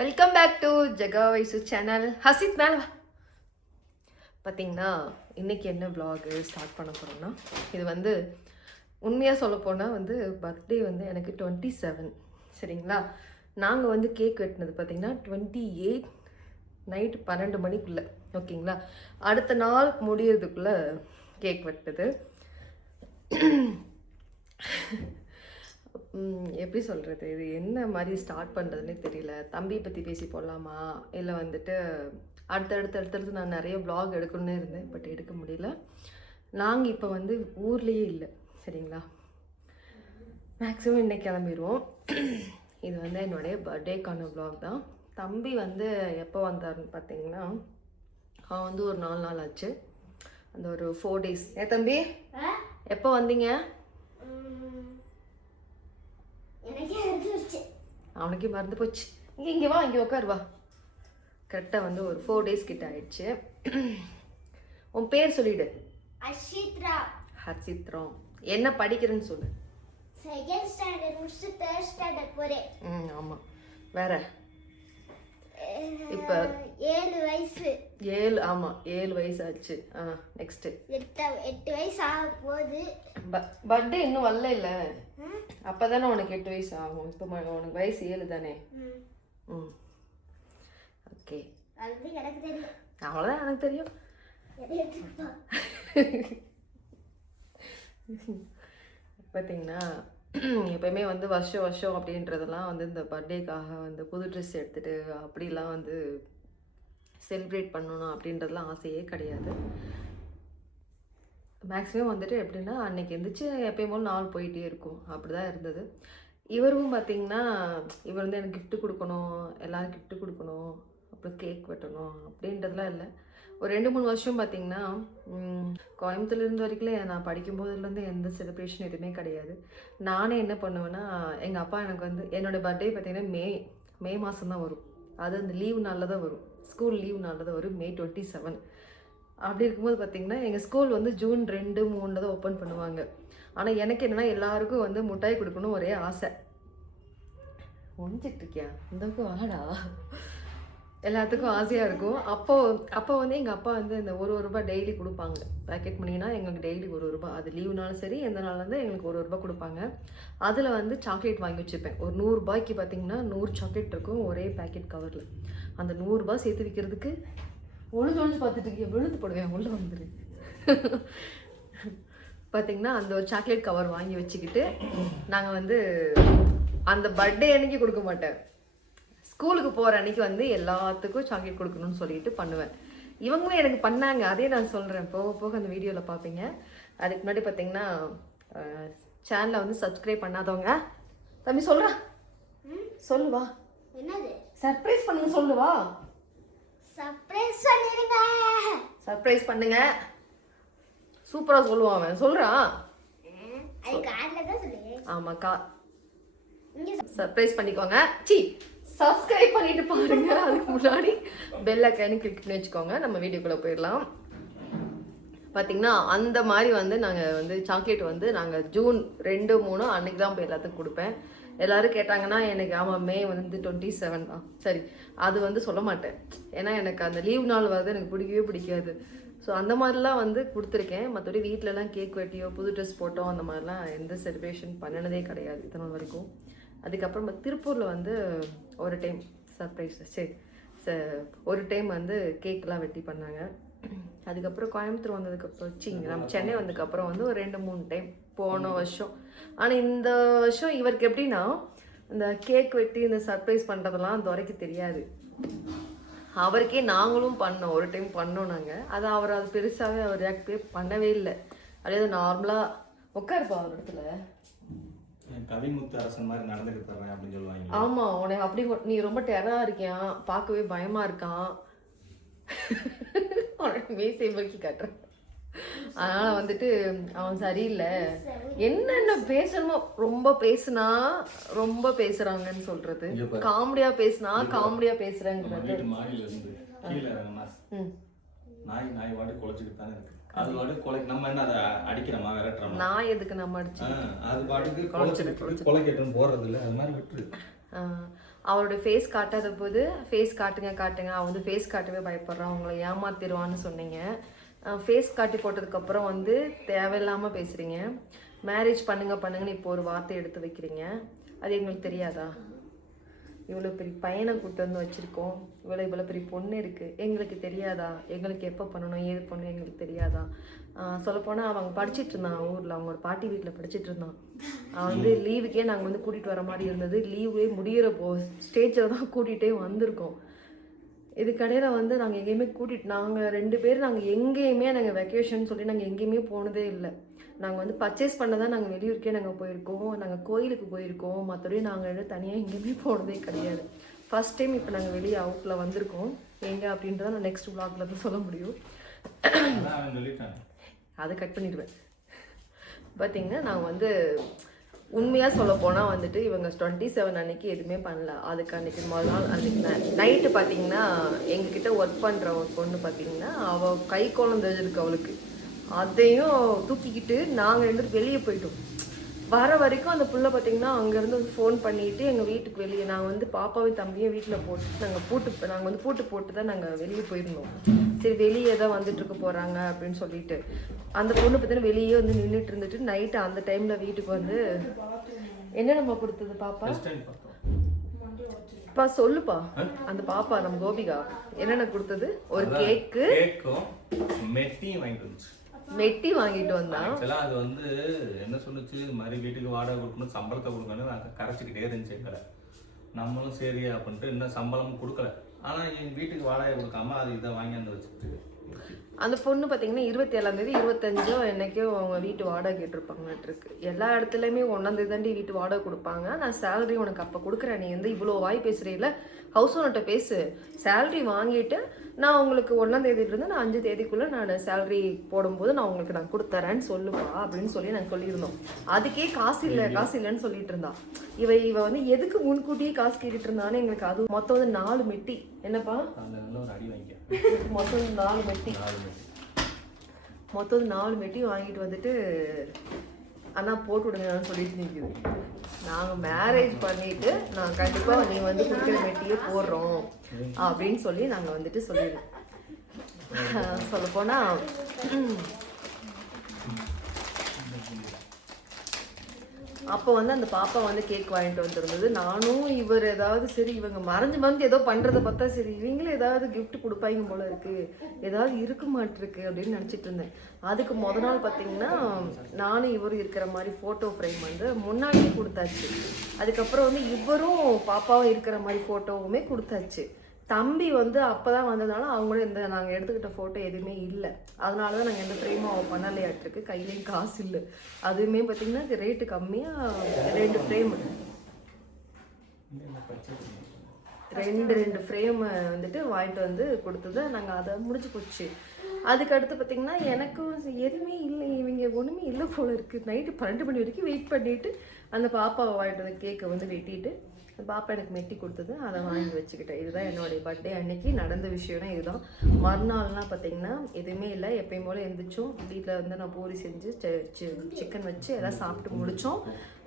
Welcome back to Jega Vaisu channel. ஹசித் மேலே பார்த்தீங்கன்னா இன்றைக்கி என்ன vlog ஸ்டார்ட் பண்ண போகிறோம்னா, இது வந்து உண்மையாக சொல்லப்போனால் வந்து பர்த்டே வந்து எனக்கு 27 சரிங்களா. நாங்கள் வந்து கேக் வெட்டினது பார்த்திங்கன்னா 28 நைட்டு 12 மணிக்குள்ளே ஓகேங்களா. அடுத்த நாள் முடியறதுக்குள்ளே கேக் வெட்டினது. எப்படி சொல்கிறது, இது என்ன மாதிரி ஸ்டார்ட் பண்ணுறதுனே தெரியல. தம்பி பற்றி பேசி போடலாமா இல்லை வந்துட்டு அடுத்தடுத்து நான் நிறைய vlog எடுக்கணுன்னே இருந்தேன், பட் எடுக்க முடியல. நாங்கள் இப்போ வந்து ஊர்லேயே இல்லை சரிங்களா. மேக்ஸிமம் இன்னைக்கு கிளம்பிடுவோம். இது வந்து என்னுடைய பர்த்டேக்கான vlog தான். தம்பி வந்து எப்போ வந்தாருன்னு பார்த்தீங்கன்னா, அவன் வந்து ஒரு 4 நாள் ஆச்சு, அந்த ஒரு 4 days. தம்பி எப்போ வந்தீங்க? அவனுக்கே மறந்து போச்சு. இங்கே வா, இங்கே உட்காரு வா. கரெக்டாக வந்து ஒரு 4 days கிட்ட ஆயிடுச்சு. உன் பேர் சொல்லிடு. ஹர்ஷித்ரா. என்ன படிக்கிறேன்னு சொல்லு. செகண்ட் ஸ்டாண்டர்ட் முடிச்சு தேர்ட் ஸ்டாண்டர்ட் போறேன். ஆமாம். வேற இப்போ 7 வயசு. 7 ஆமாம் 7 வயசு ஆச்சு. நெக்ஸ்ட்டு 8 வயசு ஆக போகுது. பர்த்டே இன்னும் வரல இல்லை, அப்போ தானே உனக்கு 8 வயசு ஆகும். இப்போ உனக்கு வயசு 7 தானே. ஓகே, அது எனக்கு தெரியும். அவ்வளோதான் எனக்கு தெரியும். பார்த்தீங்கன்னா எப்பயுமே வந்து வருஷம் அப்படின்றதெல்லாம் வந்து இந்த பர்த்டேக்காக வந்து புது ட்ரெஸ் எடுத்துகிட்டு அப்படிலாம் வந்து செலிப்ரேட் பண்ணணும் அப்படின்றதுலாம் ஆசையே கிடையாது. மேக்ஸிமம் வந்துட்டு எப்படின்னா அன்றைக்கி எழுந்திரிச்சு எப்பயும் போல் நாள் போயிட்டே இருக்கும், அப்படி தான் இருந்தது. இவரும் பார்த்திங்கன்னா இவர் வந்து எனக்கு கிஃப்ட்டு கொடுக்கணும், எல்லோரும் கிஃப்ட்டு கொடுக்கணும், அப்புறம் கேக் வெட்டணும் அப்படின்றதுலாம் இல்லை. ஒரு 2-3 வருஷம் பார்த்திங்கன்னா கோயம்புத்தூர்ல இருந்த வரைக்கும் நான் படிக்கும்போதுலேருந்து எந்த செலிப்ரேஷன் எதுவுமே கிடையாது. நானே என்ன பண்ணுவேன்னா, எங்கள் அப்பா எனக்கு வந்து என்னோடய பர்த்டே பார்த்திங்கன்னா மே மாதம் தான் வரும். அது அந்த லீவ் நாளில் தான் வரும், ஸ்கூல் லீவ் நாளில் தான் வரும், May 27. அப்படி இருக்கும்போது பார்த்திங்கன்னா எங்கள் ஸ்கூல் வந்து June 2-3 தான் ஓப்பன் பண்ணுவாங்க. ஆனால் எனக்கு என்னென்னா எல்லாருக்கும் வந்து மிட்டாய் கொடுக்கணும் ஒரே ஆசை. ஒழிஞ்சிட்ருக்கியா இந்தக்கு வாடா, எல்லாத்துக்கும் ஆசையாக இருக்கும். அப்போ வந்து எங்கள் அப்பா வந்து இந்த ₹1 டெய்லி கொடுப்பாங்க. பேக்கெட் மணினா எங்களுக்கு டெய்லி ₹1. அது லீவுனாலும் சரி எந்த நாள் வந்து எங்களுக்கு ₹1 கொடுப்பாங்க. அதில் வந்து சாக்லேட் வாங்கி வச்சுப்பேன். ஒரு ₹100 பார்த்திங்கன்னா 100 சாக்லேட் இருக்கும் ஒரே பேக்கெட் கவரில். அந்த ₹100 சேர்த்து வைக்கிறதுக்கு ஒழிஞ்சு பார்த்துட்டு இருக்கேன், விழுந்து போடுவேன், உள்ளே வந்துடு. பார்த்திங்கன்னா அந்த ஒரு சாக்லேட் கவர் வாங்கி வச்சுக்கிட்டு நாங்கள் வந்து அந்த பர்த்டே அன்னைக்கு கொடுக்க மாட்டேன், ஸ்கூலுக்கு போகிற அன்றைக்கி வந்து எல்லாத்துக்கும் சாக்லேட் கொடுக்கணும்னு சொல்லிட்டு பண்ணுவேன். இவங்களும் எனக்கு பண்ணாங்க, அதே நான் சொல்கிறேன், போக போக அந்த வீடியோவில் பார்ப்பீங்க. அதுக்கு முன்னாடி பார்த்தீங்கன்னா சேனலை வந்து சப்ஸ்கிரைப் பண்ணாதவங்க, தம்பி சொல்கிறா சொல்லுவா, என்னது சர்ப்ரைஸ் பண்ணுங்க சொல்லுவா. சர்ப்ரைஸ் பண்ணிருங்க, சர்ப்ரைஸ் பண்ணுங்க. சூப்பராக சொல்லுவான் அவன், சொல்கிறான். அது கார்ல தான் சொல்லுங்க. ஆமாக்கா, சர்ப்ரைஸ் பண்ணிக்கோங்க. சப்ஸ்கிரைப் பண்ணிட்டு பாருங்க. அதுக்கு முன்னாடி பெல் ஐக்கானை கிளிக் பண்ணி வச்சுக்கோங்க. நம்ம வீடியோக்குள்ளே போயிடலாம். பார்த்தீங்கன்னா அந்த மாதிரி வந்து நாங்கள் வந்து சாக்லேட் வந்து நாங்கள் June 2-3 அன்றைக்கி தான் போய் எல்லாத்துக்கும் கொடுப்பேன். எல்லோரும் கேட்டாங்கன்னா எனக்கு ஆமாம் May வந்து 27 தான். சரி, அது வந்து சொல்ல மாட்டேன், ஏன்னா எனக்கு அந்த லீவ் நாள் வருது எனக்கு பிடிக்கவே பிடிக்காது. ஸோ அந்த மாதிரிலாம் வந்து கொடுத்துருக்கேன். மற்றபடி வீட்டிலலாம் கேக் வெட்டியோ புது ட்ரெஸ் போட்டோம் அந்த மாதிரிலாம் எந்த செலிப்ரேஷன் பண்ணினதே கிடையாது இது நாள் வரைக்கும். அதுக்கப்புறம் திருப்பூரில் வந்து ஒரு டைம் சர்ப்ரைஸ், ஒரு டைம் வந்து கேக்கெலாம் வெட்டி பண்ணாங்க. அதுக்கப்புறம் கோயம்புத்தூர் வந்ததுக்கப்புறம் நம்ம சென்னை வந்ததுக்கப்புறம் வந்து ஒரு 2-3 டைம் போன வருஷம். ஆனால் இந்த வருஷம் இவருக்கு எப்படின்னா இந்த கேக் வெட்டி இந்த சர்ப்ரைஸ் பண்ணுறதெல்லாம் அந்த வரைக்கும் தெரியாது. அவருக்கே நாங்களும் பண்ணோம், ஒரு டைம் பண்ணோம் நாங்கள். அது பெருசாகவே அவர் ரியாக்ட் பண்ணவே இல்லை. அப்படியே நார்மலாக உட்காருப்பா ஒரு இடத்துல, கவிமுத்து அரசன் மாதிரி நடந்துக்கிட்டு தர்றேன் அப்படின்னு சொல்லுவாங்க. ஆமாம், உனக்கு அப்படி நீ ரொம்ப டெரராக இருக்கியான், பார்க்கவே பயமாக இருக்கான், மீசை முறுக்கி காட்டுறேன். அதனால் வந்துட்டு அவன் சரியில்லை, என்னென்ன பேசணுமோ ரொம்ப பேசுகிறாங்கன்னு சொல்கிறது, காமெடியாக பேசுனா காமெடியாக பேசுகிறேங்கிறது. நாய் வாடி குலைச்சிக்கிட்டு தானே இருக்கு, அது பாட்டு கொலை. நம்ம என்ன அதை அடிக்கிறோமா, விரட்டுறோமா? நான் எதுக்கு நம்ம அடிச்சு அது பாட்டுக்கு கொலைக்கட்டுன்னு போடுறது இல்லை, அது மாதிரி விட்டுரு. அவரோட ஃபேஸ் காட்டாத போது ஃபேஸ் காட்டுங்க அவன் வந்து ஃபேஸ் காட்டவே பயப்படுறான், அவங்கள ஏமாத்திடுவான்னு சொன்னீங்க. ஃபேஸ் காட்டி போட்டதுக்கப்புறம் வந்து தேவையில்லாமல் பேசுகிறீங்க. மேரேஜ் பண்ணுங்கன்னு இப்போ ஒரு வார்த்தை எடுத்து வைக்கிறீங்க. அது எங்களுக்கு தெரியாதா? இவ்வளோ பெரிய பையனை கூட்டு வந்து வச்சுருக்கோம், இவ்வளோ பெரிய பொண்ணு இருக்குது, எங்களுக்கு தெரியாதா? எங்களுக்கு எப்போ பண்ணணும் ஏது பண்ணணும் எங்களுக்கு தெரியாதா? சொல்லப்போனால் அவங்க படிச்சுட்டு இருந்தான் ஊரில், அவங்க ஒரு பாட்டி வீட்டில் படிச்சுட்டு இருந்தான். அவன் வந்து லீவுக்கே நாங்கள் வந்து கூட்டிகிட்டு வர மாதிரி இருந்தது. லீவே முடிகிற ஸ்டேஜில் தான் கூட்டிகிட்டே வந்திருக்கோம். இதுக்கடையில் வந்து நாங்கள் எங்கேயுமே நாங்கள் 2 பேரும் நாங்கள் எங்கேயுமே வெக்கேஷன் சொல்லி நாங்கள் எங்கேயுமே போனதே இல்லை. நாங்கள் வந்து பர்ச்சேஸ் பண்ண தான் நாங்கள் வெளியூருக்கே நாங்கள் போயிருக்கோம், நாங்கள் கோயிலுக்கு போயிருக்கோம். மற்றபடி நாங்கள் தனியாக எங்கேயுமே போனதே கிடையாது. ஃபர்ஸ்ட் டைம் இப்போ நாங்கள் வெளியே அவுட்டில் வந்திருக்கோம். எங்கே அப்படின்றத நான் நெக்ஸ்ட் vlogல தான் சொல்ல முடியும். அதை கட் பண்ணிடுவேன். பார்த்தீங்கன்னா நாங்கள் வந்து உண்மையாக சொல்ல போனால் வந்துட்டு இவங்க 27 அன்னைக்கு எதுவுமே பண்ணல. அதுக்கு அன்றைக்கி முதல் நாள் அன்றைக்கி நைட்டு பார்த்தீங்கன்னா எங்ககிட்ட ஒர்க் பண்ணுற ஒரு பொண்ணு பார்த்தீங்கன்னா அவள் கை குழந்தை இருக்கு அவளுக்கு, அதையும் தூக்கிக்கிட்டு நாங்கள் 2 வெளியே போயிட்டோம். வர வரைக்கும் அந்த புள்ள பார்த்தீங்கன்னா அங்கேருந்து ஃபோன் பண்ணிவிட்டு எங்கள் வீட்டுக்கு வெளியே நாங்கள் வந்து பாப்பாவையும் தம்பியும் வீட்டில் போட்டு நாங்கள் வந்து பூட்டு போட்டு தான் நாங்கள் வெளியே போயிருந்தோம். சரி வெளியே தான் வந்துட்டுருக்க போகிறாங்க அப்படின்னு சொல்லிட்டு அந்த பொண்ணு பார்த்தீங்கன்னா வெளியே வந்து நின்றுட்டு இருந்துட்டு நைட்டு அந்த டைமில் வீட்டுக்கு வந்து என்ன நம்ம கொடுத்தது பாப்பா பா சொல்லுப்பா, அந்த பாப்பா நம்ம கோபிகா என்னென்ன கொடுத்தது? ஒரு கேக்கு, மெட்டி வாங்கிட்டு வந்தான். ஆக்சுவலாக அது வந்து என்ன சொல்லுச்சு, இது மாதிரி வீட்டுக்கு வாடகை கொடுக்கணும், சம்பளத்தை கொடுக்கணும், நாங்கள் கரைச்சிக்கிட்டே இருந்துச்சு எங்களை. நம்மளும் சரி அப்படின்ட்டு இன்னும் சம்பளமும் கொடுக்கல. ஆனால் என் வீட்டுக்கு வாடகை கொடுக்காம அது இதை வாங்கியாந்து வச்சுக்கிட்டு அந்த பொண்ணு பார்த்தீங்கன்னா 27ஆம் தேதி 25 என்னைக்கோ அவங்க வீட்டு வாடகை கேட்டிருப்பாங்கன்ட்டு இருக்கு. எல்லா இடத்துலையுமே 1ஆம் தேதி தாண்டி வீட்டு வாடகை கொடுப்பாங்க. நான் சேலரி உனக்கு அப்போ கொடுக்குறேன், நீ வந்து இவ்வளோ வாய் பேசுகிறீல, ஹவுஸ் ஓனர்கிட்ட பேசு, சேலரி வாங்கிட்டு நான் உங்களுக்கு 1ஆம் தேதியிலேருந்து நான் 5 தேதிக்குள்ளே நான் சேலரி போடும்போது நான் உங்களுக்கு நான் கொடுத்துறேன்னு சொல்லுவா அப்படின்னு சொல்லி நாங்கள் சொல்லியிருந்தோம். அதுக்கே காசு இல்லைன்னு சொல்லிட்டு இருந்தா. இவ வந்து எதுக்கு முன்கூட்டியே காசு கேட்டுட்டு இருந்தான்னு எங்களுக்கு அது மொத்தம் வந்து 4 மெட்டி. என்னப்பா மொத்தம் 4 மெட்டி வாங்கிட்டு வந்துட்டு அண்ணா போட்டு விடுங்கன்னு சொல்லிட்டு நிற்குது. நாங்கள் மேரேஜ் பண்ணிட்டு நான் கண்டிப்பாக நீ வந்து கொடுக்குற மெட்டியே போடுறோம் அப்படின்னு சொல்லி நாங்கள் வந்துட்டு சொல்லிடுவோம். சொல்லப்போனால் அப்போ வந்து அந்த பாப்பா வந்து கேக் வாங்கிட்டு வந்துருந்தது. நானும் இவர் ஏதாவது சரி இவங்க மறைஞ்சு ஏதோ பண்ணுறதை பார்த்தா சரி இவங்களும் ஏதாவது கிஃப்ட் கொடுப்பாங்க போல இருக்கு, ஏதாவது இருக்க மாட்டிருக்கு அப்படின்னு நினச்சிட்டு இருந்தேன். அதுக்கு முத நாள் பார்த்தீங்கன்னா நானும் இவரும் இருக்கிற மாதிரி ஃபோட்டோ ஃப்ரேம் வந்து முன்னாடியே கொடுத்தாச்சு. அதுக்கப்புறம் வந்து இவரும் பாப்பாவும் இருக்கிற மாதிரி ஃபோட்டோவுமே கொடுத்தாச்சு. தம்பி வந்து அப்போ தான் வந்ததுனால அவங்களும் நாங்கள் எடுத்துக்கிட்ட ஃபோட்டோ எதுவுமே இல்லை. அதனால தான் நாங்கள் எந்த ஃப்ரேமும் அவள் பண்ணலையாட்டிருக்கு. கையிலையும் காசு இல்லை. அதுவுமே பார்த்திங்கன்னா இது ரேட்டு கம்மியாக 2 ஃப்ரேமு 2 ஃப்ரேம் வந்துட்டு வாங்கிட்டு வந்து கொடுத்தது. நாங்கள் அதை முடிச்சு போச்சு. அதுக்கடுத்து பார்த்திங்கன்னா எனக்கும் எதுவுமே இல்லை, இவங்க ஒன்றுமே இல்லை போல இருக்குது. நைட்டு 12 மணி வரைக்கும் வெயிட் பண்ணிவிட்டு அந்த பாப்பாவை வாங்கிட்டு வந்து கேக்கை வந்து வெட்டிட்டு பாப்பா எனக்கு மெட்டி கொடுத்தது, அதை வாங்கி வச்சுக்கிட்டேன். இதுதான் என்னுடைய பர்த்டே அன்னைக்கு நடந்த விஷயம்னா இதுதான். மறுநாள்லாம் பார்த்தீங்கன்னா எதுவுமே இல்லை, எப்பயும் போல் எழுந்திரிச்சோம். வீட்டில் வந்து நான் பூரி செஞ்சு சிக்கன் வச்சு எல்லாம் சாப்பிட்டு முடித்தோம்.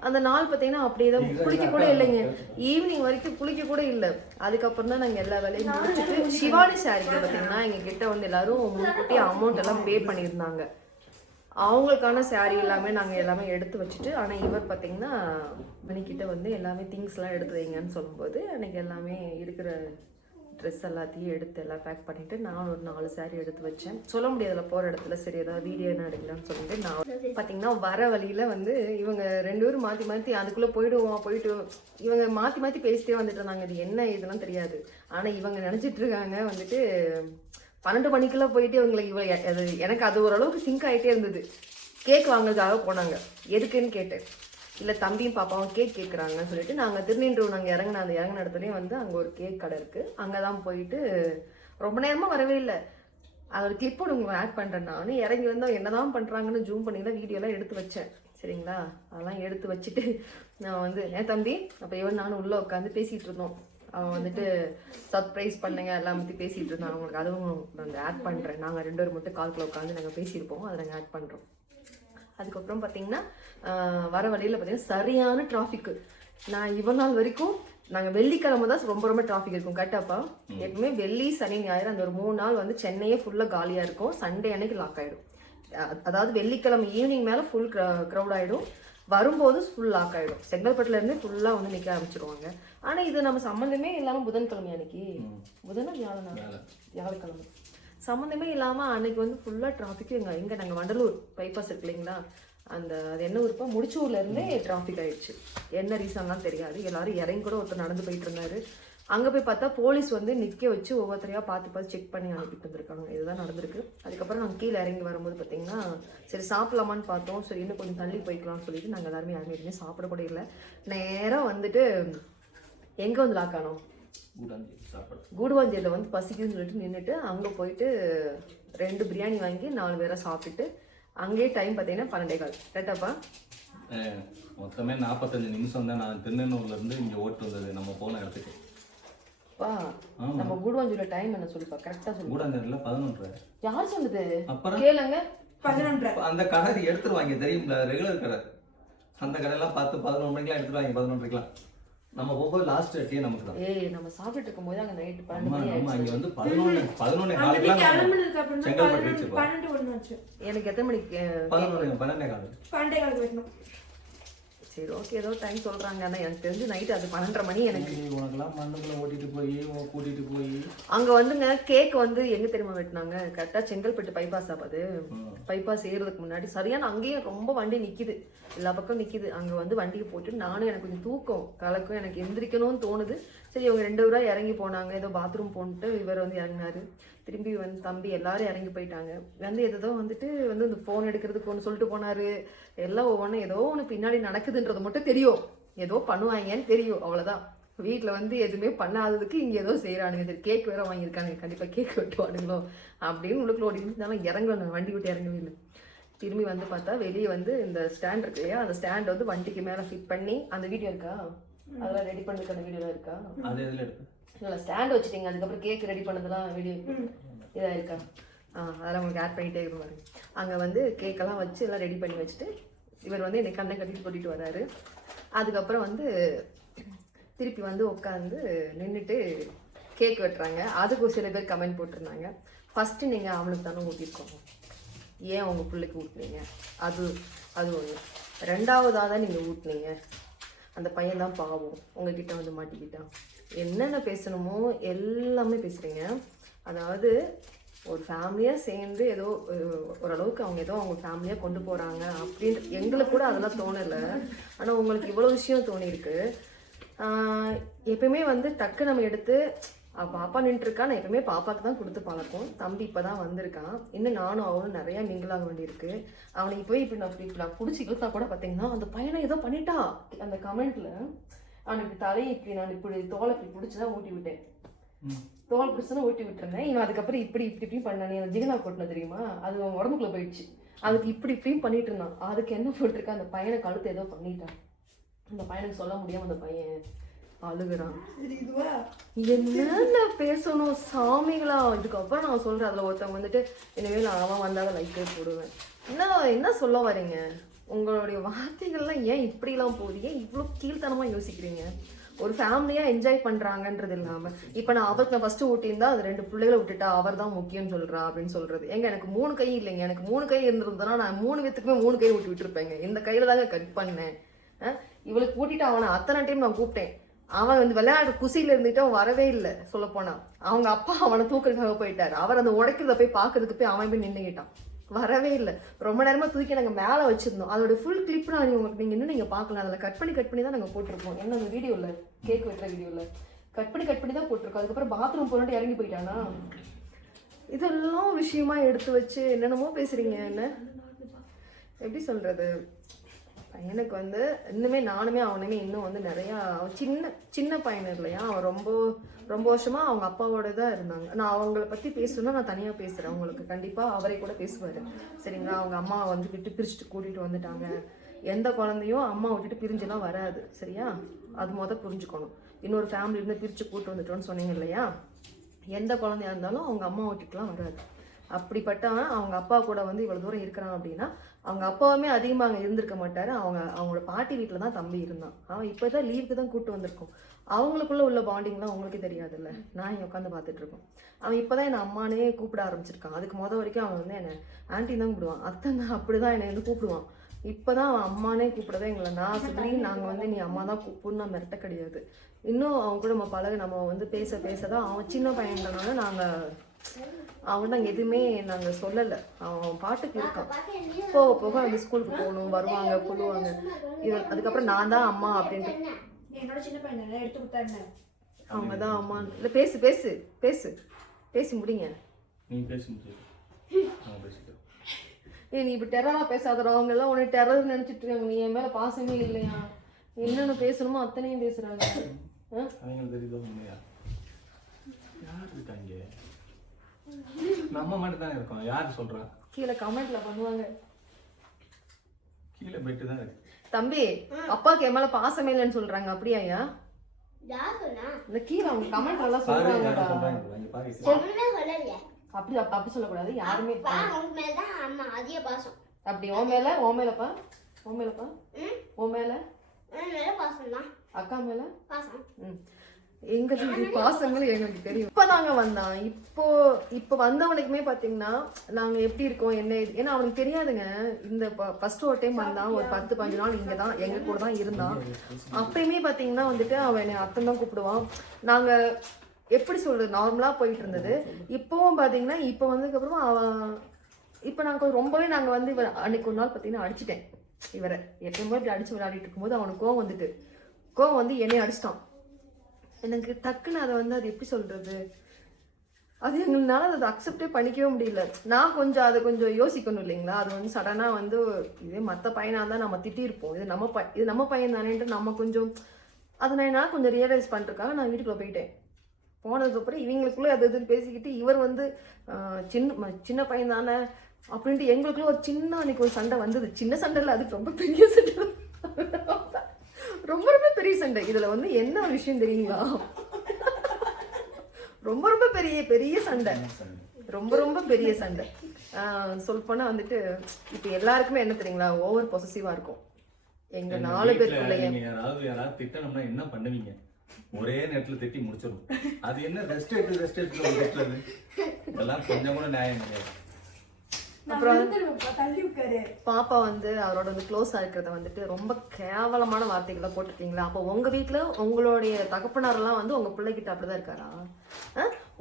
அந்த நாள் பார்த்தீங்கன்னா அப்படியே தான், குளிக்க கூட இல்லைங்க, ஈவினிங் வரைக்கும் குளிக்க கூட இல்லை. அதுக்கப்புறம் தான் நாங்கள் எல்லா வேலையும் முடிச்சுட்டு சிவானி சாரிக்கு பார்த்தீங்கன்னா எங்கள் கிட்ட வந்து எல்லோரும் முன்கூட்டியே அமௌண்ட் எல்லாம் பே பண்ணியிருந்தாங்க. அவங்களுக்கான சாரீ எல்லாமே எல்லாமே எடுத்து வச்சுட்டு, ஆனால் இவர் பார்த்தீங்கன்னா மணிக்கிட்ட வந்து எல்லாமே திங்ஸ்லாம் எடுத்து வைங்கன்னு சொல்லும்போது அன்றைக்கி எல்லாமே இருக்கிற ட்ரெஸ் எல்லாத்தையும் எடுத்து எல்லாம் பேக் பண்ணிவிட்டு நான் ஒரு 4 சாரீ எடுத்து வச்சேன். சொல்ல முடியாதுல போகிற இடத்துல, சரி ஏதாவது வீடியோ என்ன எடுக்கலாம்னு சொல்லிட்டு நான் பார்த்தீங்கன்னா வர வழியில் வந்து இவங்க 2 பேரும் மாற்றி அதுக்குள்ளே போயிட்டு இவங்க மாற்றி பேசிட்டே வந்துட்டு இருந்தாங்க. இது என்ன இதெல்லாம் தெரியாது. ஆனால் இவங்க நினச்சிட்டு இருக்காங்க வந்துட்டு 12 மணிக்கெல்லாம் போயிட்டு இவங்களை அது எனக்கு அது ஓரளவுக்கு சிங்க் ஆகிட்டே இருந்தது. கேக் வாங்குறதுக்காக போனாங்க. எதுக்குன்னு கேட்டேன். இல்லை தம்பியும் பாப்பாவும் கேக் கேட்குறாங்கன்னு சொல்லிட்டு நாங்கள் திருநீன்றூர் நாங்கள் அந்த இறங்கின இடத்துலையும் வந்து அங்கே ஒரு கேக் கடை இருக்குது. அங்கே தான் போயிட்டு ரொம்ப நேரமாக வரவே இல்லை. அதோட கிளிப்போடு உங்களுக்கு ஆட் பண்ணுறேன். நான் இறங்கி வந்தால் என்ன தான் பண்ணுறாங்கன்னு ஜூம் பண்ணிலாம் வீடியோலாம் எடுத்து வச்சேன். சரிங்களா, அதெல்லாம் எடுத்து வச்சுட்டு நான் வந்து தம்பி அப்போ இவன் நானும் உள்ளே உட்காந்து பேசிகிட்டு இருந்தோம். அவன் வந்துட்டு சர்ப்ரைஸ் பண்ணுங்க எல்லாம் பற்றி பேசிகிட்டு இருந்தான். அவங்களுக்கு அதுவும் நாங்கள் ஆட் பண்ணுறேன். நாங்கள் 2 பேரும் மட்டும் கால்குள்ள உட்காந்து நாங்கள் பேசியிருப்போம், அதை நாங்கள் ஆட் பண்ணுறோம். அதுக்கப்புறம் பார்த்தீங்கன்னா வர வழியில் பார்த்தீங்கன்னா சரியான டிராஃபிக்கு. நான் இவ்வளோ நாள் வரைக்கும் நாங்கள் வெள்ளிக்கிழமை தான் ரொம்ப ரொம்ப டிராஃபிக் இருக்கும் கரெக்டாப்பா. எப்பவுமே வெள்ளி சனி ஞாயிறு அந்த ஒரு 3 நாள் வந்து சென்னையே ஃபுல்லாக காலியாக இருக்கும். சண்டே அன்னைக்கு லாக் ஆகிடும். அதாவது வெள்ளிக்கிழமை ஈவினிங் மேலே ஃபுல் க்ரௌட் ஆகிடும். வரும்போது ஃபுல் லாக் ஆகிடும். செங்கல்பட்டுலேருந்து ஃபுல்லாக வந்து நிற்க ஆரம்பிச்சிருவாங்க. ஆனால் இது நம்ம சம்மந்தமே இல்லாமல் புதன்கிழமை அன்னைக்கு புதனா வியாழக்கிழமை சம்மந்தமே இல்லாமல் அன்னைக்கு வந்து ஃபுல்லாக டிராஃபிக்கு எங்கே நாங்கள் வண்டலூர் பைபாஸ் இருக்கு இல்லைங்களா, அந்த அது என்ன ஊருப்பா முடிச்சூர்லேருந்தே டிராஃபிக் ஆயிடுச்சு. என்ன ரீசன்லாம் தெரியாது. எல்லாரும் இறங்கி கூட ஒருத்தர் நடந்து போயிட்டு இருந்தாரு. அங்கே போய் பார்த்தா போலீஸ் வந்து நிற்க வச்சு ஒவ்வொருத்தரையாக பார்த்து செக் பண்ணி அனுப்பிட்டு வந்திருக்காங்க. இதுதான் நடந்திருக்கு. அதுக்கப்புறம் நாங்கள் கீழே இறங்கி வரும்போது பார்த்தீங்கன்னா சரி சாப்பிடலாமான்னு பார்த்தோம். சரி இன்னும் கொஞ்சம் தள்ளி போய்க்கலாம்னு சொல்லிட்டு நாங்கள் எல்லாருமே யாருமே எதுவுமே சாப்பிட கூட இல்லை. நேராக வந்துட்டு எங்கே வந்து லாக் ஆனோம், கூடுவாஞ்சேரியில் வந்து பசிக்குன்னு சொல்லிட்டு நின்றுட்டு அங்கே போயிட்டு 2 பிரியாணி வாங்கி 4 பேரை சாப்பிட்டுட்டு அங்கேயே டைம் பார்த்தீங்கன்னா 12:15 கரெக்டாப்பா. மொத்தமே 45 நிமிஷம் தான். நான் திருநெல்வேலியில இருந்து இங்கே ஓட்டு வந்தது நம்ம போன இடத்துக்கு. நம்ம கூடுவாஞ்சேரியில டைம் என்ன சொல்லிப்பா கரெக்டா சொல்லு. கூடாஞ்சேரியில 11:30. யார் சொன்னது? அப்புறம் கேளுங்க 11:30. அந்த கடை எடுத்துருவாங்க தெரியுங்களா, ரெகுலர் கடை. அந்த கடையெல்லாம் பார்த்து 11 மணிக்கெல்லாம் எடுத்துருவாங்க. 11:30க்கெல்லாம் நம்ம போகும்போது லாஸ்ட் டே நமக்கு தான். நம்ம சாப்பிட்டு இருக்கும்போது அங்க நைட் 12 மணி ஆயிடுச்சு. அங்க வந்து 11 காலையில செங்கல்பட்டு 12:01 ஆச்சு. எனக்கு எத்தனை மணிக்கு? 12 வரணும். சரி ஓகே ஏதோ டைம் சொல்றாங்க. ஆனா எனக்கு தெரிஞ்சு நைட் அது 12:30 மணி. எனக்கு உனக்கெல்லாம் மண்ணுக்குள்ள ஓட்டிட்டு போய் கூட்டிட்டு போய் அங்க வந்துங்க கேக் வந்து எங்க தெரியுமா வெட்டினாங்க, கரெக்டா செங்கல்பட்டு பைபாஸ். அது பைபாஸ் ஏறுறதுக்கு முன்னாடி சரியான அங்கேயும் ரொம்ப வண்டி நிக்குது, எல்லா பக்கம் நிக்குது. அங்க வந்து வண்டிக்கு போட்டு நானும் எனக்கு கொஞ்சம் தூக்கம் கலக்கும், எனக்கு எந்திரிக்கணும்னு தோணுது. சரி இவங்க 2 பேரா இறங்கி போனாங்க. ஏதோ பாத்ரூம் போன்ட்டு இவர் வந்து இறங்கினாரு. திரும்பி வந்து தம்பி எல்லாரும் இறங்கி போயிட்டாங்க. வந்து ஏதோ வந்துட்டு வந்து இந்த ஃபோன் எடுக்கிறதுக்கு ஒன்று சொல்லிட்டு போனாரு. எல்லாம் ஒவ்வொன்றும் ஏதோ ஒன்று பின்னாடி நடக்குதுன்றது மட்டும் தெரியும். ஏதோ பண்ணுவாங்கன்னு தெரியும், அவ்வளோதான். வீட்டில் வந்து எதுவுமே பண்ணாததுக்கு இங்கே ஏதோ செய்கிறானுங்க. சரி கேக் வேற வாங்கியிருக்காங்க, கண்டிப்பாக கேக் வெட்டுவானுங்களோ அப்படின்னு உள்ளுக்குள்ள ஓடி இருந்தாலும் இறங்கணும், வண்டி விட்டு இறங்கவே இல்லை. திரும்பி வந்து பார்த்தா வெளியே வந்து இந்த ஸ்டாண்ட் இருக்கு இல்லையா, அந்த ஸ்டாண்ட் வந்து வண்டிக்கு மேலே ஃபிட் பண்ணி அந்த வீடியோ இருக்கா, அதெல்லாம் ரெடி பண்ணுறதுக்கு அந்த வீடியோலாம் இருக்கா? இல்லை ஸ்டாண்ட் வச்சுட்டீங்க, அதுக்கப்புறம் கேக் ரெடி பண்ணதெல்லாம் வீடியோ இதாக இருக்கா? அதெல்லாம் உங்களுக்கு ஆட் பண்ணிகிட்டே இருக்க பாருங்க. அங்கே வந்து கேக்கெல்லாம் வச்சு எல்லாம் ரெடி பண்ணி வச்சுட்டு இவர் வந்து என்னை கண்ணை கட்டிட்டு கூட்டிகிட்டு வராரு. அதுக்கப்புறம் வந்து திருப்பி வந்து உட்காந்து நின்றுட்டு கேக் வெட்டுறாங்க. அதுக்கு சில பேர் கமெண்ட் போட்டிருந்தாங்க, ஃபஸ்ட்டு நீங்கள் அவனுக்கு தானே ஊட்டியிருக்கோங்க, ஏன் உங்கள் பிள்ளைக்கு ஊட்டினீங்க? அது ஒன்று. 2வதாக தான் நீங்கள் ஊட்டினீங்க, அந்த பையன் தான் பாவம் உங்ககிட்ட வந்து மாட்டிக்கிட்டான். என்னென்ன பேசணுமோ எல்லாமே பேசுகிறீங்க. அதாவது ஒரு ஃபேமிலியாக சேர்ந்து ஏதோ ஓரளவுக்கு அவங்க ஏதோ அவங்க ஃபேமிலியாக கொண்டு போகிறாங்க அப்படின்ட்டு எங்களுக்கு கூட அதெல்லாம் தோணலை. ஆனால் உங்களுக்கு இவ்வளோ விஷயம் தோணியிருக்கு. எப்பயுமே வந்து டக்கு நம்ம எடுத்து பாப்பா நின்றுருக்கா, நான் எப்பவுமே பாப்பாவுக்கு தான் கொடுத்து பழக்கம். தம்பி இப்போ தான் வந்திருக்கான். இன்னும் நானும் அவனும் நிறையா மிங்கிளாக வேண்டியிருக்கு. அவனுக்கு போய் இப்படி நான் பிடிச்சி இழுத்தா கூட பார்த்தீங்கன்னா அந்த பையனை ஏதோ பண்ணிட்டா. அந்த கமெண்ட்ல அவனுக்கு தலையை இப்படி நான் இப்படி தோலை இப்படி பிடிச்சிதான் ஊட்டி விட்டேன், தோல் பிடிச்சுதான் ஊட்டி விட்டுருந்தேன். இவன் அதுக்கப்புறம் இப்படி பண்ணானே, அந்த ஜிகனா கொட்டின தெரியுமா, அது அவன் உடம்புக்குள்ள போயிடுச்சு. அதுக்கு இப்படியும் பண்ணிட்டு இருந்தான். அதுக்கு என்ன போட்டிருக்கா, அந்த பையனை கழுத்தை ஏதோ பண்ணிட்டான். அந்த பையனுக்கு சொல்ல முடியாம அந்த பையன் அழுகுறான். என்ன பேசணும் சாமிகளா? இதுக்கப்புறம் நான் சொல்றேன், அதுல ஒருத்தவங்க வந்துட்டு இனிமேல் அவன் வந்தாலும் லைக்கே போடுவேன். என்ன சொல்ல வரீங்க? உங்களுடைய வார்த்தைகள்லாம் ஏன் இப்படிலாம் போகுது? ஏன் இவ்வளோ கீழ்த்தனமா யோசிக்கிறீங்க? ஒரு ஃபேமிலியா என்ஜாய் பண்றாங்கன்றது இல்லாம இப்போ நான் அவருக்கு நான் ஃபர்ஸ்ட் ஊட்டியிருந்தா அது 2 பிள்ளைகளை விட்டுட்டா அவர் தான் முக்கியம்னு சொல்றா அப்படின்னு சொல்றது. எங்க எனக்கு 3 கை இல்லைங்க, எனக்கு 3 கை இருந்திருந்ததுன்னா நான் 3 பேத்துக்குமே 3 கை ஊட்டி விட்டுருப்பேங்க. இந்த கையில தாங்க கட் பண்ணேன். இவளுக்கு கூட்டிட்டு அவனை அத்தனை டைம் நான் கூப்பிட்டேன். அவன் வந்து விளையாடு குசியில இருந்துட்டு அவன் வரவே இல்லை. சொல்ல போனா அவங்க அப்பா அவனை தூக்குறதுக்காக போயிட்டாரு. அவர் அந்த உடைக்கிறத போய் பார்க்கறதுக்கு போய் அவன் போய் நின்றுக்கிட்டான், வரவே இல்லை. ரொம்ப நேரமா தூக்கி நாங்கள் மேலே வச்சிருந்தோம். அதோட ஃபுல் கிளிப் நான் உங்களுக்கு நீங்கள் இன்னும் நீங்கள் பார்க்கலாம். அதில் கட் பண்ணி தான் நாங்கள் போட்டிருக்கோம். என்ன அந்த வீடியோவில் கேக் வெட்டுற வீடியோவில் கட் பண்ணி தான் போட்டிருக்கோம். அதுக்கப்புறம் பாத்ரூம் போட்டு இறங்கி போயிட்டானா. இதெல்லாம் விஷயமா எடுத்து வச்சு என்னென்னமோ பேசுறீங்க. என்ன எப்படி சொல்றது? எனக்கு வந்து இன்னுமே நானுமே அவனுமே இன்னும் வந்து நிறையா சின்ன பையன் இல்லையா, அவன் ரொம்ப வருஷமா அவங்க அப்பாவோட தான் இருந்தாங்க. நான் அவங்கள பற்றி பேசணும்னா நான் தனியாக பேசுகிறேன். அவங்களுக்கு கண்டிப்பாக அவரை கூட பேசுவார் சரிங்களா. அவங்க அம்மா வந்து விட்டு பிரிச்சுட்டு கூட்டிகிட்டு வந்துட்டாங்க. எந்த குழந்தையும் அம்மா விட்டுட்டு பிரிஞ்செல்லாம் வராது சரியா, அது புரிஞ்சுக்கணும். இன்னொரு ஃபேமிலியிலேருந்து பிரித்து கூட்டு வந்துட்டோன்னு சொன்னீங்க இல்லையா, எந்த குழந்தையா இருந்தாலும் அவங்க அம்மா விட்டுட்டுலாம் வராது. அப்படிப்பட்டவன் அவங்க அப்பா கூட வந்து இவ்வளோ தூரம் இருக்கிறான் அப்படின்னா அவங்க அப்பாவுமே அதிகமாக அங்கே இருந்திருக்க மாட்டார். அவங்களோட பாட்டி வீட்டில் தான் தம்பி இருந்தான். அவன் இப்போ தான் லீவுக்கு தான் கூப்பிட்டு வந்திருக்கோம். அவங்களுக்குள்ள உள்ள பாண்டிங்லாம் அவங்களுக்கே தெரியாதுல்ல. நான் இங்கே உட்காந்து பார்த்துட்டு இருக்கோம். அவன் இப்போதான் என்னை அம்மானே கூப்பிட ஆரம்பிச்சிருக்கான். அதுக்கு வரைக்கும் அவன் வந்து என்னை ஆன்ட்டி தான் கூப்பிடுவான். அத்தனை அப்படிதான் என்னை வந்து கூப்பிடுவான். இப்போதான் அவன் அம்மானே கூப்பிடவே எங்களை நான் சொல்லி நாங்கள் வந்து நீ அம்மா தான் கூப்பிடணும், நான் மிரட்ட கிடையாது. இன்னும் அவன் கூட நம்ம பழக நம்ம வந்து பேச பேசதான் அவன் சின்ன பையன்றனால நாங்கள் அவன் நாங்கள் எதுவுமே நாங்கள் சொல்லலை. அவன் பாட்டுக்கு இருக்கான். போக போக வந்து ஸ்கூலுக்கு போகணும், வருவாங்க, கொள்ளுவாங்க. இவன் அதுக்கப்புறம் நான் தான் அம்மா அப்படின்ட்டு என்னோட சின்ன பையன் எடுத்து கொடுத்தாருன்னு அவங்க தான் அம்மா. இல்லை பேசு பேசு பேசு பேசி முடிங்க. நீ பேச முடியாது. நான் பேசிக்கிறேன். நீ இப்போ டெரராக பேசாதடா. அவங்க எல்லாம் உன்னை டெரர் நினச்சிட்டு இருக்காங்க. நீ என் மேலே பாசமே இல்லையா? என்னென்ன பேசணுமோ அத்தனையும் பேசுறாங்க. அவங்களுக்கு தெரியுதோ உண்மையா? யார் இருக்காங்க? நம்ம மட்டும் தான் இருக்கோம். யார் சொல்றா? கீழே கமெண்ட்ல பண்ணுவாங்க. கீழே பெட்டு தான் இருக்கு. தம்பி அப்பாக்கு என் மேல பாசமே இல்லைன்னு சொல்றாங்க. அப்படியாயா? யார் சொன்னா? இந்த கீழே அவங்க கமெண்ட் எல்லாம் பாரு யாரும் சொல்றாங்கடா. சொல்றாங்க. இங்க பாரு. சொன்னே சொல்லலையே. அப்படி அப்படி சொல்லக்கூடாது. யாருமே அப்பா உங்க மேல தான் அம்மா அதிக பாசம். அப்படி உன் மேலப்பா உன் மேலப்பா உன் மேல உன் மேல பாசம் தான். அக்கா மேல பாசம். எங்களுக்கு பாசங்கள் எங்களுக்கு தெரியும். இப்போ நாங்க வந்தான். இப்போ வந்தவனுக்குமே பாத்தீங்கன்னா நாங்க எப்படி இருக்கோம் என்ன ஏன்னா அவனுக்கு தெரியாதுங்க. இந்த ஃபர்ஸ்ட் ஒரு டைம் வந்தான். ஒரு 10-15 நாள் இங்க தான் எங்க கூட தான் இருந்தான். அப்பயுமே பாத்தீங்கன்னா வந்துட்டு அவன் என்னை அத்தன் தான் கூப்பிடுவான். நாங்க எப்படி சொல்றது நார்மலா போயிட்டு இருந்தது. இப்பவும் பாத்தீங்கன்னா இப்போ வந்ததுக்கப்புறமா அவன் இப்போ நாங்கள் ரொம்பவே நாங்கள் வந்து இவர் அன்னைக்கு ஒரு நாள் பார்த்தீங்கன்னா அடிச்சிட்டேன் இவரை. எப்பயுமே இப்படி அடிச்சு விளையாடிட்டு இருக்கும்போது அவனுக்கு கோவம் வந்து என்னைய அடிச்சிட்டான். எனக்கு டக்குன்னு அதை வந்து அது எப்படி சொல்றது, அது எங்களால அதை அக்செப்டே பண்ணிக்கவே முடியல. நான் கொஞ்சம் அதை கொஞ்சம் யோசிக்கணும் இல்லைங்களா. அது வந்து சடனாக வந்து இதே மற்ற பையனாக இருந்தால் நம்ம திட்டிருப்போம். இது நம்ம பையன் தானேன்ட்டு நம்ம கொஞ்சம் அதை நான் என்னால் கொஞ்சம் ரியலைஸ் பண்ணிருக்காங்க. நான் வீட்டுக்குள்ளே போயிட்டேன். போனதுக்கப்புறம் இவங்களுக்குள்ளே அது இதுன்னு பேசிக்கிட்டு இவர் வந்து சின்ன பையன் தானே அப்படின்ட்டு எங்களுக்குள்ள ஒரு சின்ன அன்னைக்கு ஒரு சண்டை வந்தது. சின்ன சண்டை இல்லை, அதுக்கு ரொம்ப பெரிய சண்டை. ரொம்ப ரொம்ப பெரிய சண்டை. இதுல வந்து என்ன ஒரு விஷயம் தெரியுங்களா, ரொம்ப ரொம்ப பெரிய பெரிய சண்டை, ரொம்ப ரொம்ப பெரிய சண்டை. சொல்லப்போனா வந்துட்டு இப்ப எல்லாருக்குமே என்ன தெரியுங்களா, ஓவர் பொசசிவா இருக்கும். எங்க 4 பேருக்குள்ளேயே யாராவது திட்டணும்னா என்ன பண்ணுவீங்க? ஒரே நேரத்துல திட்டி முடிச்சிடும். அது என்ன ரெஸ்ட் எடுத்து இதெல்லாம் கொஞ்சம் கூட நியாயம் கிடையாது. அப்புறம் பாப்பா வந்து அவரோட வந்து க்ளோஸா இருக்கிறத வந்துட்டு ரொம்ப கேவலமான வார்த்தைகளை போட்டிருக்கீங்களா. அப்போ உங்க வீட்டுல உங்களுடைய தகப்பனாரெல்லாம் வந்து உங்க பிள்ளைகிட்ட அப்படிதான் இருக்காரா?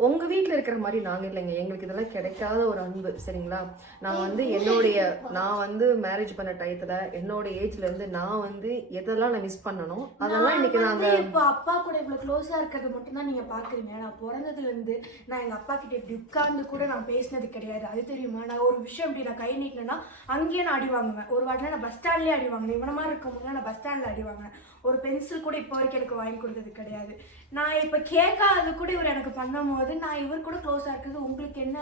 உங்க வீட்டுல இருக்கிற மாதிரி நாங்க இல்லைங்க. எங்களுக்கு இதெல்லாம் கிடைக்காத ஒரு அன்பு. சரிங்களா, நான் வந்து மேரேஜ் பண்ண டயத்துல என்னோட ஏஜ்ல இருந்து நான் வந்து எதெல்லாம் நான் மிஸ் பண்ணணும் அதெல்லாம் இன்னைக்கு நாங்க இப்போ அப்பா கூட இவ்வளவு க்ளோஸா இருக்கிறது மட்டும் தான் நீங்க பாக்குறீங்க. நான் பிறந்ததுல இருந்து நான் எங்க அப்பா கிட்ட இப்படி உட்கார்ந்து கூட நான் பேசினது கிடையாது. அது தெரியுமா? நான் ஒரு விஷயம் இப்படி நான் கை நீட்டினா அங்கேயே நான் அடி வாங்குவேன். ஒரு வாட்டினா நான் பஸ் ஸ்டாண்ட்லயே அடி வாங்கினேன். இவன மாதிரி இருக்கவங்க நான் பஸ் ஸ்டாண்ட்ல அடி வாங்கினேன். ஒரு பென்சில் கூட இப்போ வரைக்கும் எனக்கு வாங்கி கொடுத்தது கிடையாது. நான் இப்போ கேட்காது கூட இவர் எனக்கு பண்ணும் போது நான் இவர் கூட க்ளோஸா இருக்கிறது உங்களுக்கு என்ன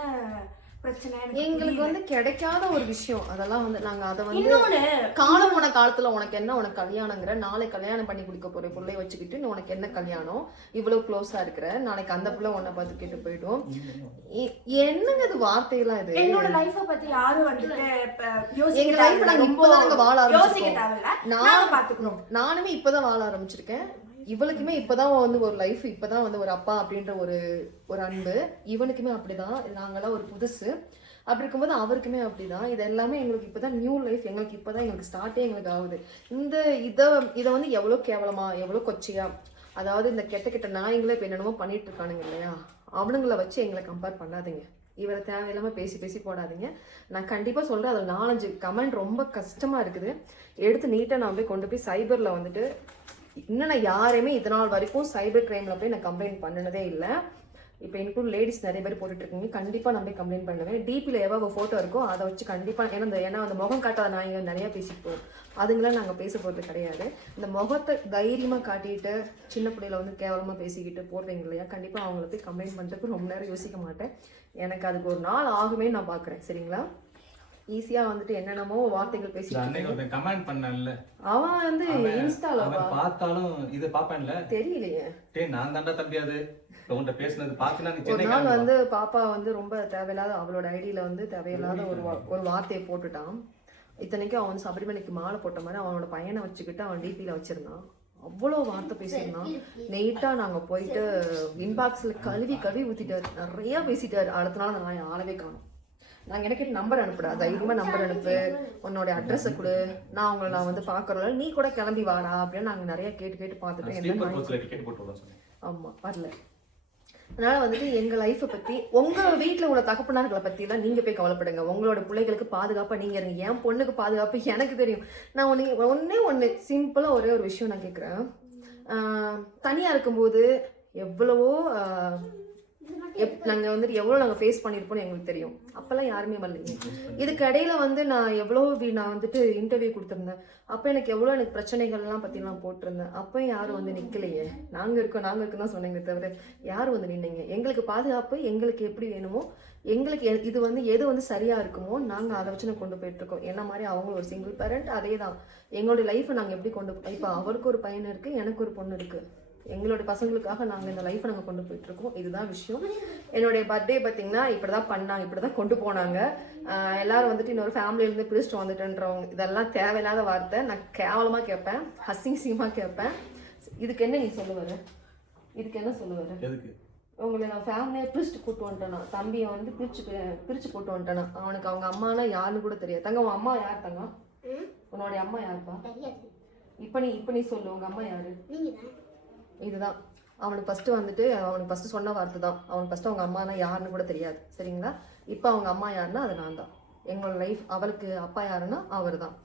பிரச்சனை? எங்களுக்கு வந்து கிடைக்காத ஒரு விஷயம். அதெல்லாம் வந்து நாங்க அதை வந்து காலம் போன காலத்துல உனக்கு என்ன, உனக்கு கல்யாணங்கிற, நாளை கல்யாணம் பண்ணி கொடுக்க போற பிள்ளைய வச்சுக்கிட்டு உனக்கு என்ன கல்யாணம், இவ்வளவு க்ளோஸா இருக்கிற, நாளைக்கு அந்த பிள்ளை உன்னை பார்த்து கேட்டு போயிடும். என்னங்க இது வார்த்தையெல்லாம்? இது என்னோட லைஃப பத்தி யாரும் வந்துட்டு எங்க லைஃப் நாங்க இப்பதான் நாங்க வாழ ஆரம்பிச்சிருக்கோம். நானுமே இப்பதான் வாழ ஆரம்பிச்சிருக்கேன். இவளுக்குமே இப்பதான் வந்து ஒரு லைஃப், இப்பதான் வந்து ஒரு அப்பா அப்படின்ற ஒரு அன்பு. இவனுக்குமே அப்படிதான். நாங்கெல்லாம் ஒரு புதுசு. அப்படி இருக்கும்போது அவருக்குமே அப்படிதான். இது எல்லாமே எங்களுக்கு இப்பதான் நியூ லைஃப். எங்களுக்கு ஸ்டார்ட்டே எங்களுக்கு ஆகுது. இதை வந்து எவ்வளவு கேவலமா, எவ்வளவு கொச்சையா, அதாவது இந்த கெட்ட நாய்ங்களே இப்ப என்னென்னமோ பண்ணிட்டு இருக்கானுங்க இல்லையா, அவனுங்களை வச்சு எங்களை கம்பேர் பண்ணாதீங்க. இவரை தேவையில்லாம பேசி போடாதீங்க. நான் கண்டிப்பா சொல்றேன். அதில் 4-5 கமெண்ட் ரொம்ப கஷ்டமா இருக்குது. எடுத்து நீட்டா நான் போய் கொண்டு போய் சைபர்ல வந்துட்டு இன்னும் நான் யாரையுமே இதனால் வரைக்கும் சைபர் கிரைமில் போய் நான் கம்ப்ளைண்ட் பண்ணினதே இல்லை. இப்போ இன்க்ளூட் லேடிஸ் நிறைய பேர் போட்டுட்ருக்கீங்க. கண்டிப்பாக நான் போய் கம்ப்ளைண்ட் பண்ணுவேன். டிபியில் எவ்வளோ ஃபோட்டோ இருக்கோ அதை வச்சு கண்டிப்பாக, ஏன்னா அந்த முகம் காட்டாத நாய்ங்க நிறையா பேசிட்டு போவோம். அதுங்களாம் நாங்கள் பேச போகிறது கிடையாது. இந்த முகத்தை தைரியமாக காட்டிட்டு சின்ன பிள்ளையில வந்து கேவலமாக பேசிக்கிட்டு போடுறீங்க இல்லையா, கண்டிப்பாக அவங்கள போய் கம்ப்ளைண்ட் பண்ணுறதுக்கு ரொம்ப நேரம் யோசிக்க மாட்டேன். எனக்கு அதுக்கு ஒரு நாள் ஆகுமே நான் பார்க்குறேன். சரிங்களா, ஈஸியா வந்துட்டு என்னென்னமோ வார்த்தைகள் பேசி கமெண்ட் பண்ணல. அவன் வந்து இன்ஸ்டால பார்த்தாலும் இது பாப்பேன்ல தெரியலையே. டேய் நான் தாண்டா தம்பி அது உன்கிட்ட பேசினது பார்த்தனா நீ ஒரு நாள் வந்து பாப்பா வந்து ரொம்ப தேவையில்லாத அவளோட ஐடியில வந்து தேவையில்லாத ஒரு வார்த்தையை போட்டுட்டான். இத்தனைக்கும் அவன் சபரிமலைக்கு மாலை போட்ட மாதிரி அவனோட பையனை வச்சுக்கிட்டு அவன் டிபியில வச்சிருந்தான். அவ்வளோ வார்த்தை பேசியிருந்தான். நெய்ட்டாக நாங்கள் போயிட்டு இன்பாக்ஸில் கழுவி ஊற்றிட்டாரு, நிறையா பேசிட்டாரு. அடுத்த நாள் நான் ஆளவே காணும். நாங்கள் எனக்கு நம்பர் அனுப்புடா, தைரியமாக நம்பர் அனுப்பு, உன்னோட அட்ரஸை கொடு, நான் உங்களை நான் வந்து பார்க்குறோம், நீ கூட கிளம்பி வாடா அப்படின்னு நாங்கள் நிறைய கேட்டு பார்த்துட்டோம். ஆமாம், வரல. அதனால் வந்துட்டு எங்கள் லைஃப்பை பற்றி, உங்கள் வீட்டில் உள்ள தகப்பனார்களை பற்றிலாம் நீங்கள் போய் கவலைப்படுங்க. உங்களோட பிள்ளைகளுக்கு பாதுகாப்பாக நீங்கள் இருங்க. என் பொண்ணுக்கு பாதுகாப்பு எனக்கு தெரியும். நான் ஒன்று சிம்பிளாக ஒரே ஒரு விஷயம் நான் கேட்குறேன். தனியாக இருக்கும்போது எவ்வளவோ நாங்கள் வந்துட்டு எவ்வளோ நாங்கள் ஃபேஸ் பண்ணியிருப்போம்னு எங்களுக்கு தெரியும். அப்போல்லாம் யாருமே வரலைங்க. இதுக்கு இடையில வந்து நான் நான் வந்துட்டு இன்டர்வியூ கொடுத்துருந்தேன். அப்போ எனக்கு பிரச்சனைகள்லாம் பற்றிலாம் போட்டிருந்தேன். அப்போ யாரும் வந்து நிற்கலையே. நாங்கள் இருக்கோம் தான் சொன்னீங்க தவிர யாரும் வந்து நின்னீங்க. எங்களுக்கு பாதுகாப்பு எங்களுக்கு எப்படி வேணுமோ, எங்களுக்கு இது வந்து எது வந்து சரியாக இருக்குமோ நாங்கள் அதை வச்சு நான் கொண்டு போயிட்டுருக்கோம். என்ன மாதிரி அவங்க ஒரு சிங்கிள் பேரண்ட், அதே தான் எங்களோட லைஃப்பை நாங்கள் எப்படி இப்போ அவருக்கு ஒரு பையன் இருக்குது, எனக்கு ஒரு பொண்ணு இருக்குது. எங்களோட பசங்களுக்காக நாங்கள் இந்த லைஃப்பை நாங்கள் கொண்டு போயிட்டுருக்கோம். இதுதான் விஷயம். என்னுடைய பர்த்டே பார்த்தீங்கன்னா இப்படி தான் பண்ணாங்க, இப்படி தான் கொண்டு போனாங்க. எல்லாரும் வந்துட்டு இன்னொரு ஃபேமிலியிலேருந்து பிரிச்சுட்டு வந்துட்டுன்றவங்க, இதெல்லாம் தேவையில்லாத வார்த்தை. நான் கேவலமாக கேட்பேன், அசிங்கமாக கேட்பேன். இதுக்கு என்ன நீ சொல்லுவாரு? இதுக்கு என்ன சொல்லுவாரு? உங்களை நான் ஃபேமிலியை பிரிச்சுட்டு கூட்டு வந்துட்டேனா, தம்பியை வந்து பிரிச்சு கூட்டு வந்துட்டேனா, அவனுக்கு அவங்க அம்மானா யாருன்னு கூட தெரியாது. தங்க, உன் அம்மா யார் தங்க? உன்னோடைய அம்மா யாருப்பா? இப்போ நீ சொல்லு, உங்க அம்மா யாரு? இதுதான் அவனுக்கு ஃபஸ்ட்டு சொன்ன வார்த்தை தான். அவனுக்கு ஃபஸ்ட்டு அவங்க அம்மானா யாருன்னு கூட தெரியாது. சரிங்களா? இப்போ அவங்க அம்மா யாருன்னா அது நான் தான். எங்களோட லைஃப், அவளுக்கு அப்பா யாருன்னா அவர் தான்,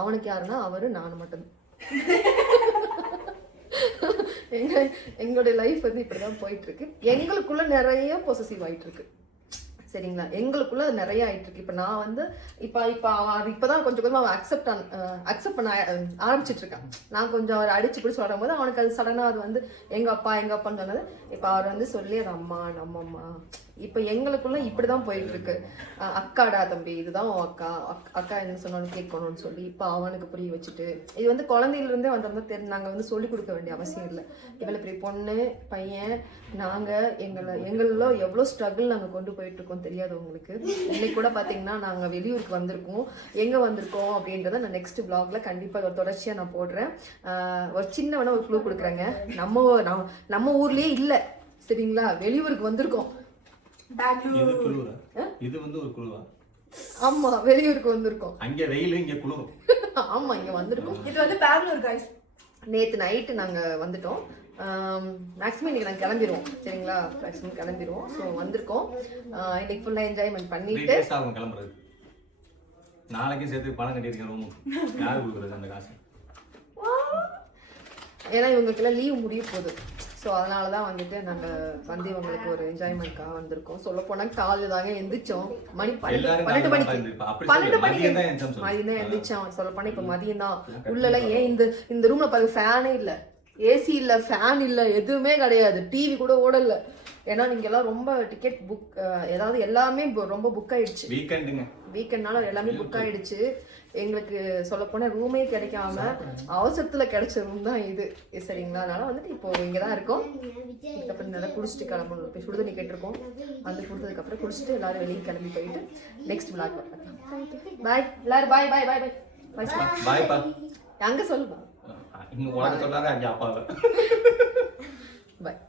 அவனுக்கு யாருன்னா அவர், நான் மட்டும்தான். எங்களுடைய லைஃப் வந்து இப்படி தான் போயிட்டுருக்கு. எங்களுக்குள்ள நிறைய பொசசிவ் ஆகிட்டு இருக்கு. சரிங்களா? எங்களுக்குள்ள அது நிறைய ஆயிட்டு இருக்கு. இப்போ நான் வந்து அது இப்போதான் கொஞ்சம் கொஞ்சமாக அவன் அக்செப்ட் பண்ண ஆரம்பிச்சிட்டு இருக்கான். நான் கொஞ்சம் அவர் அடிச்சு பிடிச்சி வரும்போது அவனுக்கு அது சடனாக அது வந்து எங்கள் அப்பான்னு சொன்னது. இப்போ அவர் வந்து சொல்லி அது அம்மா, நம்ம அம்மா. இப்போ எங்களுக்குள்ள இப்படி தான் போயிட்டு இருக்கு. அக்காடா தம்பி, இதுதான் உன் அக்கா என்ன சொன்னாலும் கேட்கணும்னு சொல்லி இப்போ அவனுக்கு புரிய வச்சுட்டு, இது வந்து குழந்தையிலிருந்தே வந்திருந்தா நாங்கள் வந்து சொல்லிக் கொடுக்க வேண்டிய அவசியம் இல்லை. இவ்வளோ பெரிய பொண்ணு பையன் நாங்கள் எங்களில் எவ்வளோ ஸ்ட்ரகிள் நாங்கள் கொண்டு போயிட்டு இருக்கோம் தெரியாது உங்களுக்கு. இன்னைக்கு கூட பார்த்தீங்கன்னா நாங்கள் வெளியூருக்கு வந்திருக்கோம். எங்கே வந்திருக்கோம் அப்படின்றத நான் நெக்ஸ்ட் பிளாக்ல கண்டிப்பாக ஒரு தொடர்ச்சியாக நான் போடுறேன். ஒரு சின்னவன ஒரு க்ளூ கொடுக்குறேங்க. நம்ம ஊர்லேயே இல்லை. சரிங்களா? வெளியூருக்கு வந்திருக்கோம். இது வந்து ஒரு குழுவா? ஆமா, வெளியூருக்கு வந்திருக்கோம். அங்க வெயில், இங்க குளிரும். ஆமா, இங்க வந்திருக்கோம். இது வந்து பெங்களூர் गाइस. நேத்து நைட்டு நாங்க வந்துட்டோம். மேக்ஸிமம் இன்னைக்கு நாங்கள் கிளம்பிடுவோம். சரிங்களா? மேக்ஸிமம் கிளம்பிடுவோம். ஸோ வந்திருக்கோம். இன்னைக்கு ஃபுல்லாக என்ஜாய்மெண்ட் பண்ணிட்டு கிளம்புறது. நாளைக்கு சேர்த்து பணம் கட்டியிருக்கேன். யாரு கொடுக்குறது அந்த காசு? ஏன்னா இவங்களுக்கெல்லாம் லீவ் முடிய போகுது. ஸோ அதனால தான் வந்துட்டு நாங்கள் வந்து இவங்களுக்கு ஒரு என்ஜாய்மெண்ட்காக வந்திருக்கோம். சொல்ல போனால் காலையில் தாங்க எந்திரிச்சோம். மணி 12 மணிக்கு தான் எந்திரிச்சோம். சொல்ல போனால் இப்போ மதியம் தான். உள்ளெல்லாம் ஏன் இந்த ரூம்ல பாருங்க, ஃபேனே இல்லை, ஏசி இல்லை, ஃபேன் இல்லை, எதுவுமே கிடையாது, டிவி கூட ஓடல. ஏன்னா நீங்க எல்லாம் ரொம்ப டிக்கெட் புக், ஏதாவது எல்லாமே ரொம்ப புக் ஆயிடுச்சு. வீக்கெண்ட்னால எல்லாமே புக் ஆயிடுச்சு. எங்களுக்கு சொல்ல போனா ரூமே கிடைக்காம அவசரத்துல கிடைச்ச ரூம் தான் இது. சரிங்களா? அதனால வந்துட்டு இப்போ இங்கதான் இருக்கோம். இதுக்கப்புறம் நல்லா குடிச்சிட்டு கிளம்பணும். இப்போ சுடுதண்ணி கேட்டிருக்கோம். வந்து கொடுத்ததுக்கு அப்புறம் குடிச்சிட்டு எல்லாரும் வெளியே கிளம்பி போயிட்டு நெக்ஸ்ட் விளாக் பார்க்கலாம். பாய் எல்லாரும். பாய் பாய் பாய் பாய் பாய். அங்க சொல்லுவா, இங்க உலக சொல்லாத அங்க அப்பாவை. பாய்.